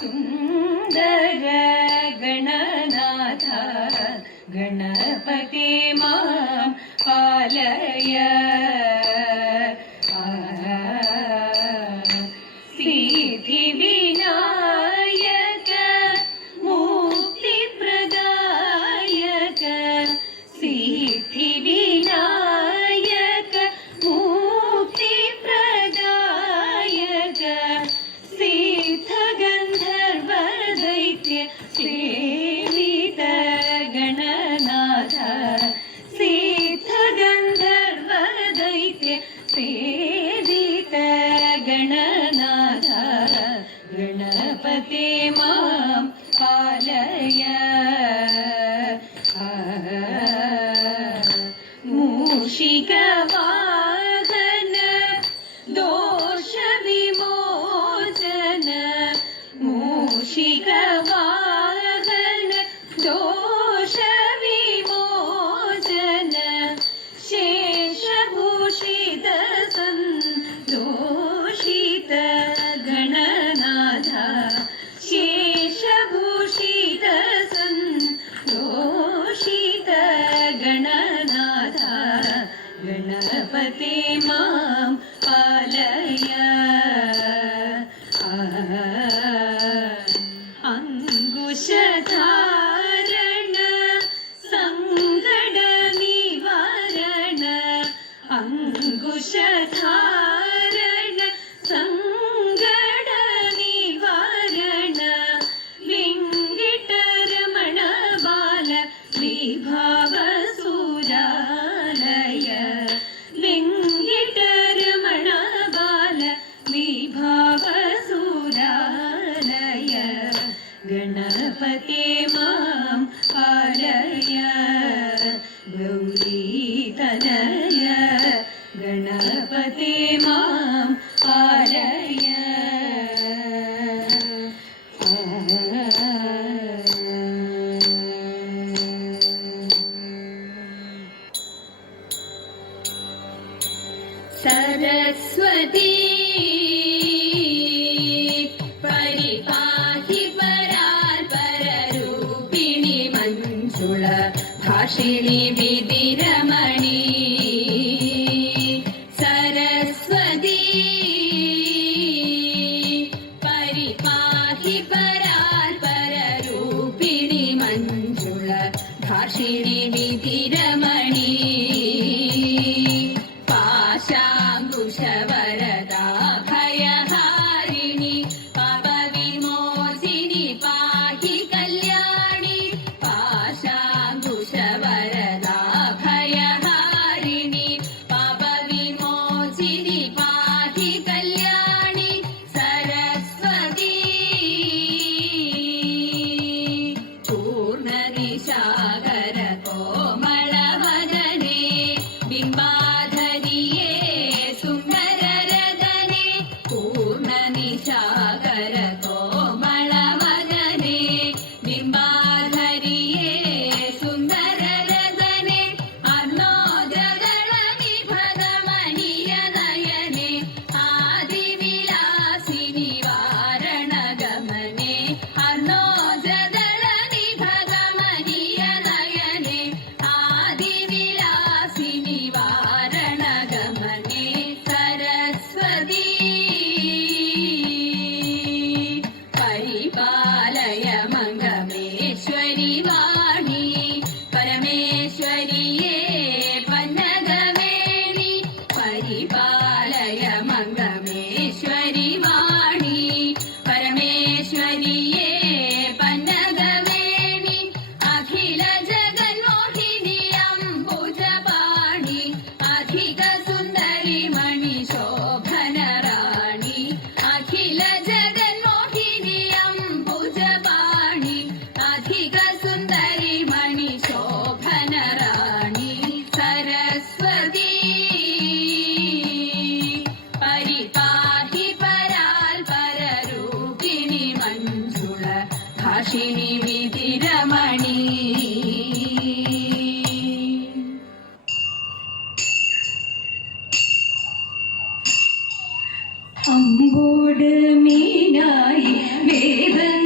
सुन्दर गणनाथ गणपति मां पालय सिद्धिविनायक मुक्तिप्रदायक सिद्धिविनायक मुक्तिप्रदायक सिद्धगन्धर्वदैत्य सेवित गणनाथ सिद्धगन्धर्वदैत्य सेवित गणनाथ गणपति मां पालय मूषिकवाहन दोषविमोचन मूषिकवाहन दोषविमोचन शेषभूषित सन्तोषित गणनाथ शेषभूषित सन्तोषित गणनाथ गणपति मां पालय अंकुशधारण संकट निवारण अंकुशधारण संकट निवारण वेङ्कटरमण बाल विभाव सुरालय वेङ्कटरमण बाल विभाव सुरालय गणपति मां पालय गौरीतनय गणपति मां पालय सरस्वती परिपाहि परात्पररूपिणि मंजुळ भाषिणि विधिरमणि सरस्वती परिपाहि परात्पररूपिणि मंजुळ भाषिणि विधिरमणि पाशाङ्कुशवरदा भयहारिणि पापविमोचिनि पाहि कल्याणि पाशाङ्कुशवरदा भयहारिणि पापविमोचिनि पाहि कल्याणि सरस्वती पूर्णनिशाकर कोमलवदने बिम्बाधरिये सुन्दररदने पूर्णनिशाकर कोमलवदने बिम्बाधरिये सुन्दररदने अर्णोदगलनिभगमनीय नयने आदिविलासिनि वारणगमने अर्णोदगलनिभगमनीय नयने आदिविलासिनि वारणगमने सरस्वती परिपालय मङ्गमेश्वरि वाणी परमेश्वरिये पन्नगमेनि परिपालय मङ्गमेश्वरि वाणी परमेश्वरिये पन्नगमेनि अखिल जगन्मोहिनी अम्बुजपाणि अधिक सुन्दरि मणि शोभन राणि अखिल जगन्मोहिनी अम्बुजपाणि अधिक सुन्दरि मणि शोभन राणि सरस्वती परिपाहि परात्पररूपिणि मंजुळ भाषिणि विधिरमणि അമ്പോട് മീനായി വേദന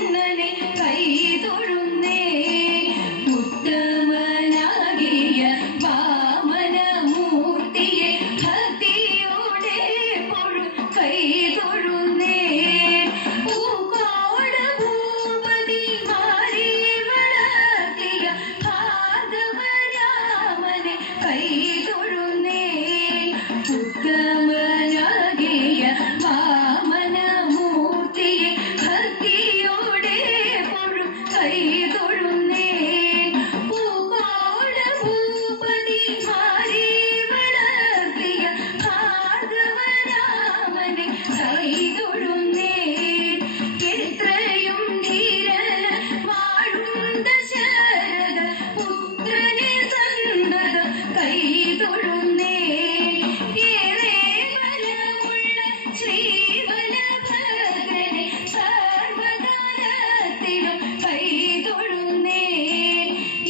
കണ്ണനെ കൈ തൊഴുന്നേ ഉത്തമനാകിയ വാമനമൂർത്തിയെ ഭക്തിയോടെ പൊഴും കൈ തൊഴുന്നേ പൂക്കോട് ഭൂപതി മാറി വളർത്തിയ ഭാർഗവരാമനെ കൈ തൊഴുന്നേ ഉത്തമനാകിയ വാമനമൂർത്തിയെ ഭക്തിയോടെ പൊഴും കൈ തൊഴുന്നേ പൂക്കോട് ഭൂപതി മാറി വളർത്തിയ ഭാർഗവരാമനെ കൈ തൊഴുന്നേ എത്രയും ധീരന വാഴും ദശരഥ പുത്രനെ സന്തത കൈ തൊഴുന്നേ ഏറെ ബലമുള്ള ശ്രീബലഭദ്രനെ സർവകാലത്തിലും കൈ തൊഴുന്നേ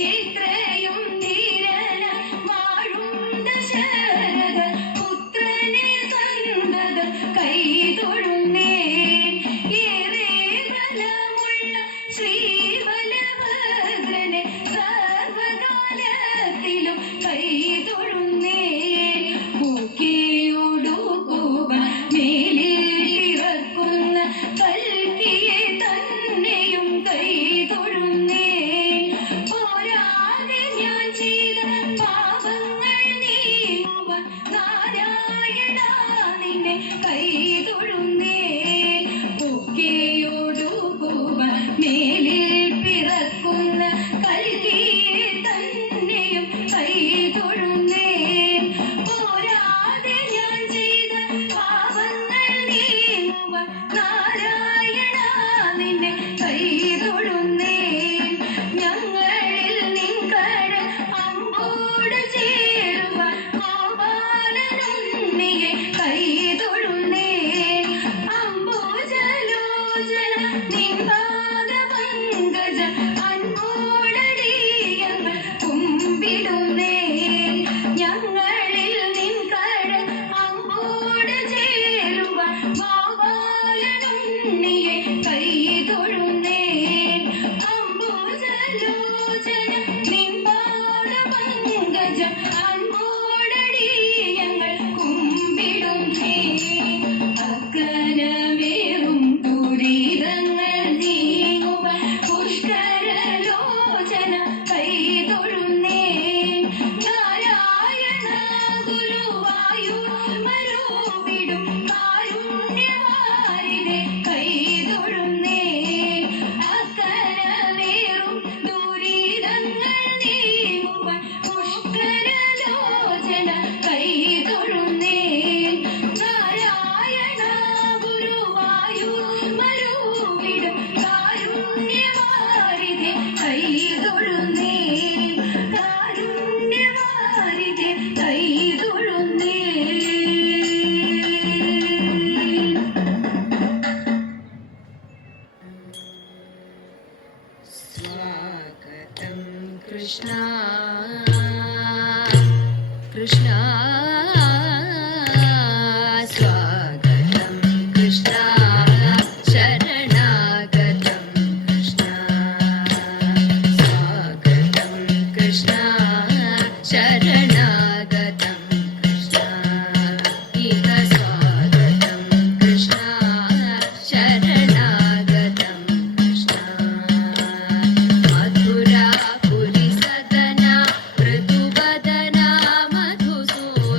എത്രയും ധീരന വാഴും ദശരഥ പുത്രനെ സന്തത കൈ തൊഴുന്നേ ഏറെ ബലമുള്ള ശ്രീബലഭദ്രനെ സർവകാലത്തിലും കൈ തൊഴുന്നേ പൂക്കിയൊടുക്കുവ മേലിൽ ഇറക്കുന്ന കൽക്കിയെ തന്നെയും കൈ തൊഴുന്നേ പോരാതെ ഞാൻ ചെയ്ത പാപങ്ങൾ നീങ്ങുവാൻ നാരായണ നിന്നെ കൈ തൊഴുന്നേ പൂക്കിയൊടുക്കുവ മേലിൽ പിറക്കുന്ന കൽക്കിയെ തന്നെയും കൈ തൊഴുന്നേ പോരാതെ ഞാൻ ചെയ്ത പാപങ്ങൾ നീങ്ങുവാൻ നാരായണ നിന്നെ കൈ തൊഴുന്നേ ഞങ്ങളിൽ നിൻകഴ അമ്പോട് ചേരുവാൻ ഗോപാലനുണ്ണിയെ കൈ തൊഴുന്നേ അംബുജലോചന നിൻപാദ പങ്കജ അൻപോടടിയങ്ങൾ കുമ്പിടുന്നേ ഞങ്ങളിൽ നിൻകഴ അമ്പോട് ചേരുവാൻ ഗോപാലനുണ്ണിയെ കൈ തൊഴുന്നേ അംബുജലോചന നിൻപാദ പങ്കജ അൻപോടടിയങ്ങൾ കുമ്പിടുന്നേ അക്കരമേറും ദുരിതങ്ങൾ നീങ്ങുവാൻ പുഷ്കരലോചന കൈ തൊഴുന്നേ നാരായണ ഗുരുവായൂർ മരുവിടും കാരുണ്യവാരിധേ കൈ തൊഴുന്നേ അക്കരമേറും ദുരിതങ്ങൾ നീങ്ങുവാൻ പുഷ്കരലോചന കൈ തൊഴുന്നേ നാരായണ ഗുരുവായൂർ മരുവിടും കാരുണ്യവാരിധേ കൈ തൊഴുന്നേ കാരുണ്യവാരിധേ കൈ തൊഴുന്നേ स्वागतं कृष्ण कृष्ण स्वागतं कृष्ण शरणागतं कृष्ण स्वागतं कृष्ण शरणागतं कृष्ण इह स्वागतं कृष्ण शरणागतं कृष्ण मथुरापुरी सदना मृदुवदना मधुसूदना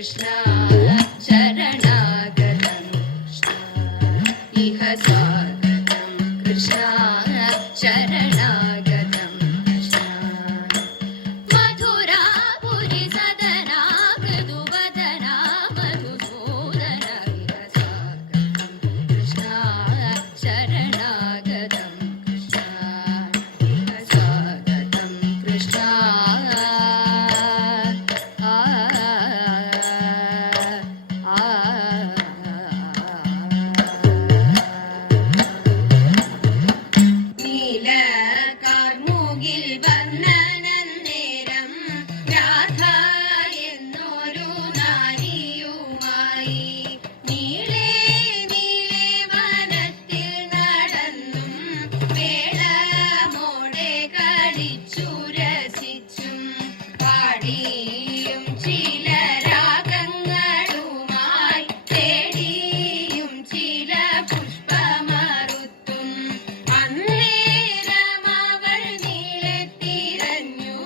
കൃഷ്ണ ശരണാഗതം കൃഷ്ണ ഇഹ സ്വാഗതം കൃഷ്ണ ശരണാഗതം കൃഷ്ണ മധുരാപുരി സദനാ മൃദുവദനാ മധുസൂദന ഇഹ സ്വാഗതം കൃഷ്ണ ശരണാഗതം കൃഷ്ണ ഇഹ സ്വാഗതം കൃഷ്ണ നീല കാർമുകിൽ വർണ്ണനന്നേരം രാധ എന്നൊരു നാരിയുമായി നീളെ നീളെ വനത്തിൽ നടന്നും മേളമോടെ കളിച്ചു രസിച്ചും പാടിയും ചില രാഗങ്ങളുമായി തേടിയും ചില പുഷ്പമറുത്തും അന്നേരം അവൾ നീളെ തിരഞ്ഞു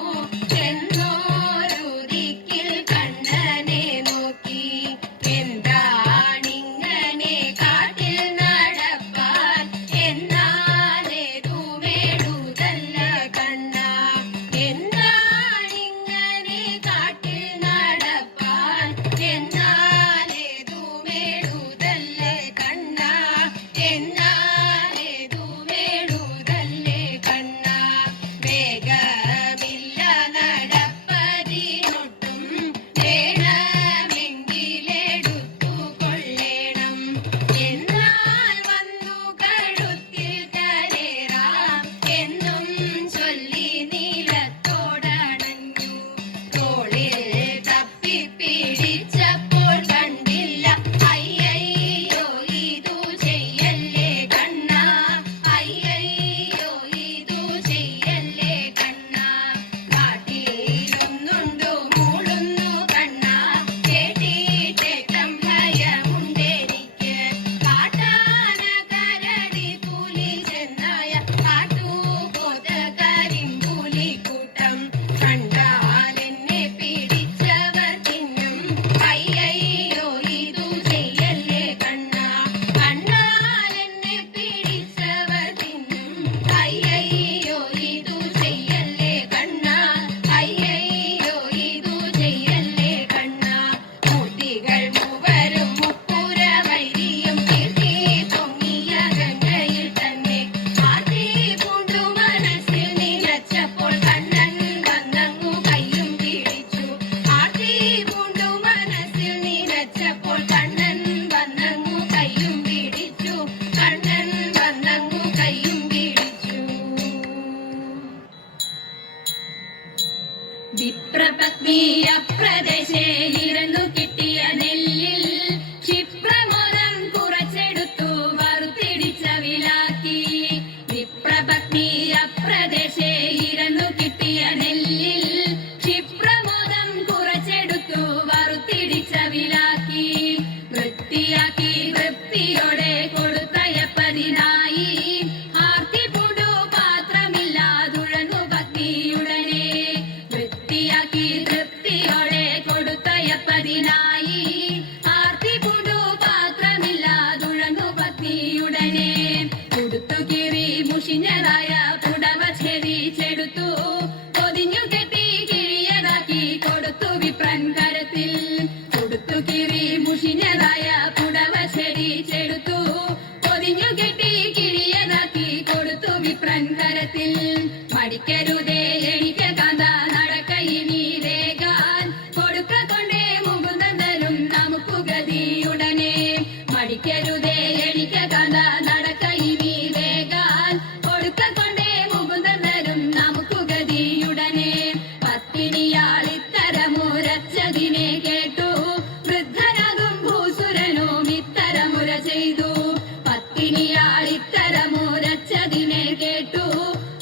ചെന്നോരു ദിക്കിൽ കണ്ണനെ നോക്കി എന്താണിങ്ങനെ കാട്ടിൽ നടപ്പാൻ എന്നാലേതു വേടുതല്ല കണ്ണ എന്താണിങ്ങനെ കാട്ടിൽ നടപ്പാൻ എന്നാലേതു വേടുതല്ലേ കണ്ണ എന്നാലേതു വേടുതല്ലേ കണ്ണ വേഗമില്ല നടപ്പതിനൊട്ടും വേണമെങ്കിലെടുത്തു കൊള്ളേണം എന്നാൽ വന്നു കഴുത്തിൽ കരേറാം എന്നും ചൊല്ലി നീലത്തോടണഞ്ഞു തോളിൽ തപ്പിപ്പിടിച്ചപ്പോൾ കണ്ടില്ല അയ്യയ്യോ ഇതു ചെയ്യല്ലേ കണ്ണ അയ്യയ്യോ ഇതു ചെയ്യല്ലേ കണ്ണ കാട്ടിലൊന്നുണ്ടു മൂളുന്നു കണ്ണ കേട്ടിട്ടേറ്റം ഭയമുണ്ടെനിക്ക് കാട്ടാന കരടി പുലി ചെന്നായ കാട്ടുപോത കരിമ്പുലിക്കൂട്ടം കണ്ടാലെന്നെ പിടിച്ചവർ തിന്നും അയ്യയ്യോ ഇതു ചെയ്യല്ലേ കണ്ണ കണ്ടാലെന്നെ പിടിച്ചവർ തിന്നും അയ്യയ്യോ ഇതു ചെയ്യല്ലേ കണ്ണ അയ്യയ്യോ ഇതു ചെയ്യല്ലേ കണ്ണ കുട്ടികൾ മൂവരും മുപ്പുര വൈരിയും കീർത്തി പൊങ്ങിയ ഗംഗയിൽ തന്നെ ആർത്തി പൂണ്ടു മനസ്സിൽ നിലച്ചപ്പോൾ കണ്ണൻ വന്നങ്ങു കയ്യും പിടിച്ചു ആർത്തി പൂണ്ടു മനസ്സിൽ നിലച്ചപ്പോൾ കണ്ണൻ വന്നങ്ങു കയ്യും പിടിച്ചു കണ്ണൻ വന്നങ്ങു കയ്യും പിടിച്ചു വിപ്രപത്നി അപ്രദേശേ ഇരുന്നു കിട്ടിയ നെല്ലിൽ ക്ഷിപ്രമോദം കുറച്ചെടുത്തു വറുത്തിടിച്ച വിലാക്കി വിപ്രപത്നി അപ്രദേശേ ഇരുന്നു കിട്ടിയ നെല്ലിൽ ക്ഷിപ്രമോദം കുറച്ചെടുത്തു വറുത്തിടിച്ച വിലാക്കി വൃത്തിയാക്കി വൃത്തിയോടെ കൊടുത്തയപ്പതിനായി ആർത്തി പൂണ്ടു പാത്രമില്ലാതുഴങ്ങു ഭക്തിയുടനെ വൃത്തിയാക്കി തൃപ്തിയോടെ കൊടുത്തയപ്പതിനായി ആർത്തി പൂണ്ടു പാത്രമില്ലാതുഴങ്ങു ഭക്തിയുടനെ കൊടുത്തു കീറി മുഷിഞ്ഞതായ പുടവ ഛേദിച്ചെടുത്തു പൊതിഞ്ഞു കെട്ടി കിഴിയതാക്കി കൊടുത്തു വിപ്രൻ കരത്തിൽ കൊടുത്തു കീറി മുഷിഞ്ഞതായ പുടവ ഛേദിച്ചെടുത്തു പൊതിഞ്ഞു കെട്ടി കിഴിയതാക്കി കൊടുത്തു വിപ്രൻ കരത്തിൽ മടിക്കരുതേ എനിക്ക് കാന്ത നടക്കയിനി വേഗാൻ കൊടുക്ക കൊണ്ടേ മുകുന്ദൻ തരും നമുക്കു ഗതിയുടനെ മടിക്കരുതേ എനിക്ക് കാന്ത നടക്കയിനി വേഗാൻ കൊടുക്ക കൊണ്ടേ മുകുന്ദൻ തരും നമുക്കു ഗതിയുടനെ പത്തിനിയാൾ ഇത്തരമുരച്ചതിനെ കേട്ടു വൃദ്ധനാകും ഭൂസുരനും ഇത്തരമുര ചെയ്തു പത്തിനിയാൾ ഇത്തരമുരച്ചതിനെ കേട്ടു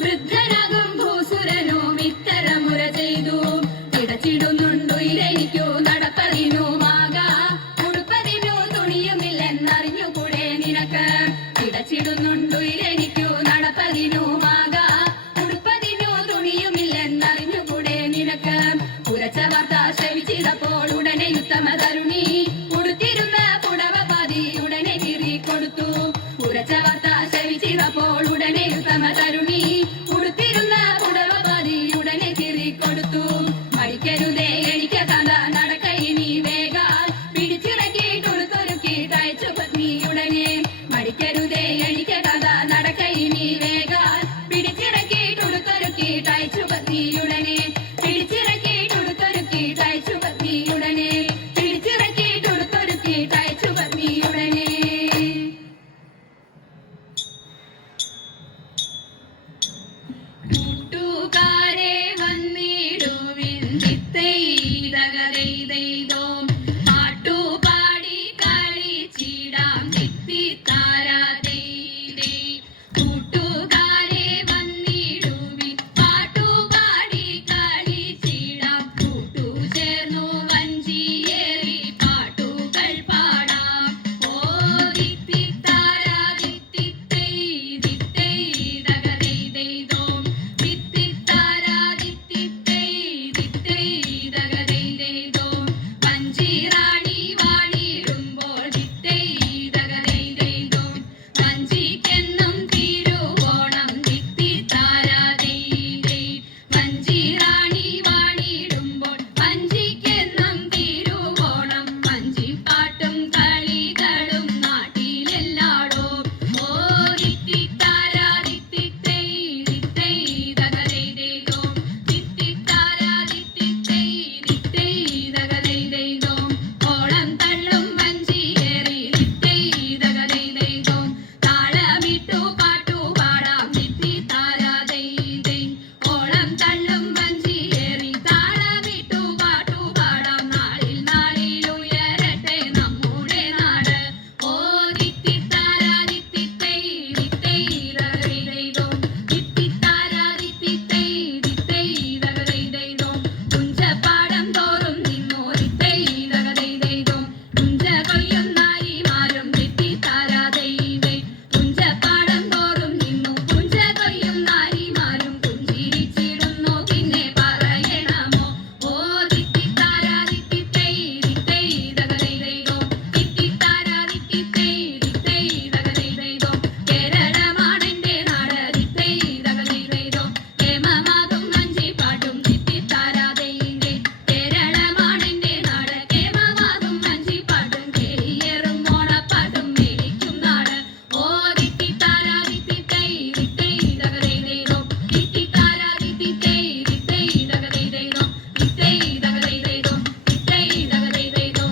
വൃദ്ധനാകും ഭൂസുരനും തരുണി ഉടുത്തിരുന്ന പുടവ പാതി ഉടനെ കീറി കൊടുത്തു. ഉറച്ച വാർത്ത ശ്രവിച്ചിറപ്പോൾ ഉടനെ ഉത്തമ തരുണി ഉടുത്തിരുന്ന പുടവ പാതി ഉടനെ കീറി കൊടുത്തു. മടിക്കരുതേ എനിക്ക് കഥ നടക്കയിനി വേഗാൽ പിടിച്ചിറക്കിയിട്ടുടുത്തൊരുക്കി തയ്ച്ചു പത്നിയുടനെ. മടിക്കരുതേ എനിക്ക് കഥ നടക്കയിനി വേഗാൽ പിടിച്ചിറക്കിയിട്ടുടുത്തൊരുക്കി തയ്ച്ചു പത്നിയുടനെ. പിടിച്ചിറക്കിയിട്ടുടുത്തൊരുക്കി തയ്ച്ചു പത്നിയുടനെ. പിടിച്ചിറക്കിയിട്ടുടുത്തൊരുക്കി തയ്ച്ചു പത്നിയുടനെ. കൂട്ടുകാരെ വന്നിടുവിൻ ദിത്തൈതകതൈതൈതോ പാട്ടുപാടി കളിച്ചിടാം ദിത്തിത്താരാതൈതൈ. കൂട്ടുകാരെ വന്നിടുവിൻ പാട്ടുപാടി കളിച്ചിടാം കൂട്ടുചേർന്നു വഞ്ചിയേറി പാട്ടുകൾ പാടാം. ഓ ദിത്തിത്താരാ ദിത്തിത്തൈ ദിത്തൈതകതൈതൈതോ ദിത്തിത്താരാ ദിത്തിത്തൈ ദിത്തൈതകതൈതൈതോ. വഞ്ചിറാണി വാണിടുമ്പോൾ ദിത്തൈതകതൈതൈതോ വഞ്ചിക്കെന്നും തിരുവോണം ദിത്തിത്താരാതൈതൈ. വഞ്ചിറാണി വാണിടുമ്പോൾ വഞ്ചിക്കെന്നും തിരുവോണം വഞ്ചിപ്പാട്ടും കളികളും നാട്ടിലെല്ലാടോ. ഓ ദിത്തിത്താരാ ദിത്തിത്തൈ ദിത്തൈതകതൈതൈതോ ദിത്തിത്താരാ ദിത്തിത്തൈ ദിത്തൈതകതൈതൈതോ. ഓളം തള്ളും വഞ്ചിയേറി ദിത്തൈതകതൈതൈതോ താളമിട്ടു പാട്ടുപാടാം ദിത്തിത്താരാതൈതൈ. ഓളം തള്ളും വഞ്ചിയേറി താളമിട്ടു പാട്ടുപാടാം. നാളിൽ നാളിൽ ഉയരട്ടെ നമ്മുടെ നാട്. ഓ ദിത്തിത്താരാ ദിത്തിത്തൈ ദിത്തൈതകതൈതൈതോ ദിത്തിത്താരാ ദിത്തിത്തൈ ദിത്തൈതകതൈതൈതോ. കുഞ്ചപ്പാടം തോറും നിന്നോ ദിത്തൈതകതൈതൈതോ കുഞ്ച കൊയ്യുന്നാരിമാരും ദിത്തിത്താരാതൈതൈ. കുഞ്ചപ്പാടം തോറും നിന്നു കുഞ്ച കൊയ്യുന്നാരിമാരും പുഞ്ചിരിച്ചിടുന്നു പിന്നെ പറയണമോ. ഓ ദിത്തിത്താരാ ദിത്തിത്തൈ ദിത്തൈതകതൈതൈതോ ദിത്തിത്താരാ ദിത്തിത്തൈ ദിത്തൈതകതൈതൈതോ. കേരളമാണെന്റെ നാട് ദിത്തൈതകതൈതൈതോ കേമമാകും വഞ്ചിപ്പാട്ടും ദിത്തിത്താരാതൈതൈ. കേരളമാണെന്റെ നാട് കേമമാകും വഞ്ചിപ്പാട്ടും കേളിയേറും ഓണപ്പാട്ടും മേടിക്കും നാട്. ഓ ദിത്തിത്താരാ ദിത്തിത്തൈ ദിത്തൈതകതൈതൈതോ ദിത്തിത്താരാ ദിത്തിത്തൈ ദിത്തൈതകതൈതൈതോ ദിത്തൈതകതൈതൈതോ ദിത്തൈതകതൈതൈതോ.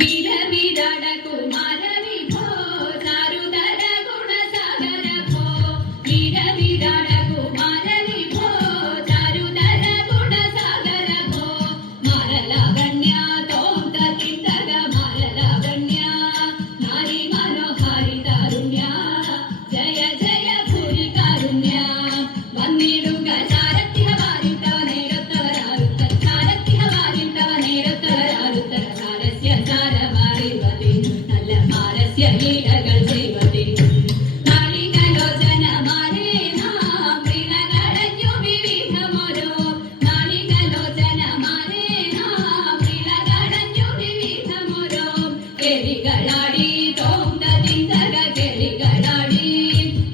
വിരവിരട കുമാര വിഭോ ചാരുതര ഗുണസാഗര ഭോ. വിരവിരട കുമാര വിഭോ ചാരുതര ഗുണസാഗര ഭോ. മാരലാവണ്യ തോന്ത കിന്തക മാരലാവണ്യ നാരി മനോഹാരി താരുണ്യ ജയ ജയ ഭൂരി കാരുണ്യ. വന്നിടുക ചാരത്തിഹ വാരിട്ടവ നേരത്തവരാരുത്തര ചാരത്തിഹ വാരിട്ടവ നേരത്തവരാരുത്തര ചാരസ്യ ചാരമാറിവതി നല്ല മാരസ്യ ലീലകൾ ചെയ്വതി. നാളികലോചന മാരേ നാം പ്രിയകളഞ്ഞു വിവിധമോരോ. നാളികലോചന മാരേ നാം പ്രിയകളഞ്ഞു വിവിധമോരോ. കേളികളാടി തോന്ത തിന്തക കേളികളാടി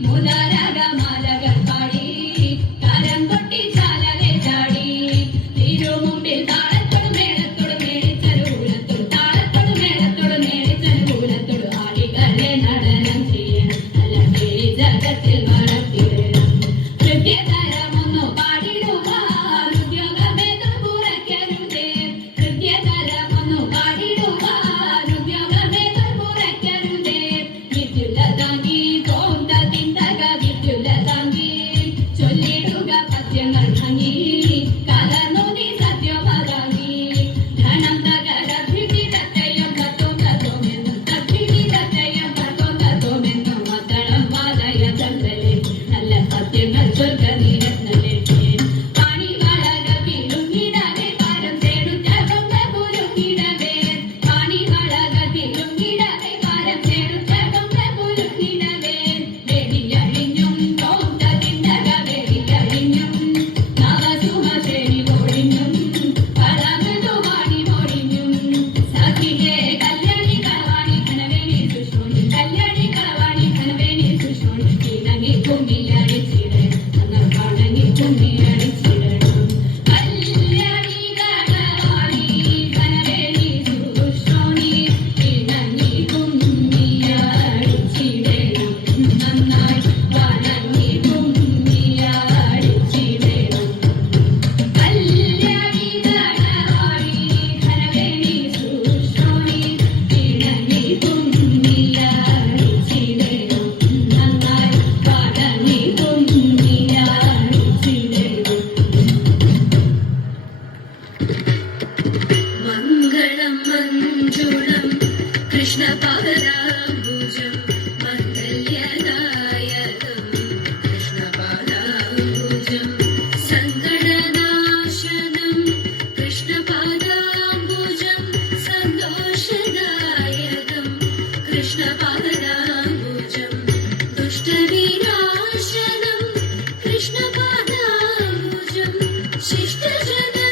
മുതരക മാലകൾ പാടി കരം കൊട്ടി ചാലവെ ചാടി. തിരുമുമ്പിൽ താളത്തോട് മേളത്തോട് മേളിച്ചരൂലത്തോട് താളത്തോട് മേളത്തോട് മേളിച്ചരൂലത്തോട് ആടികളെ നടനം ചെയ്യണം നല്ല കേളി ജഗത്തിൽ വളർത്തിടണം. ഹൃദ്യതരമൊന്നു പാടിടുവാൻ ഉദ്യോഗമേതും കുറയ്ക്കരുതേ. ഹൃദ്യതരമൊന്നു പാടിടുവാൻ ഉദ്യോഗമേതും കുറയ്ക്കരുതേ. വിദ്യുലതാങ്കി തോന്ത തിന്തക വിദ്യുലതാങ്കി ചൊല്ലിടുക പദ്യങ്ങൾ ഭംഗി കലർന്നു നീ സത്യവതാങ്കി. ജഗ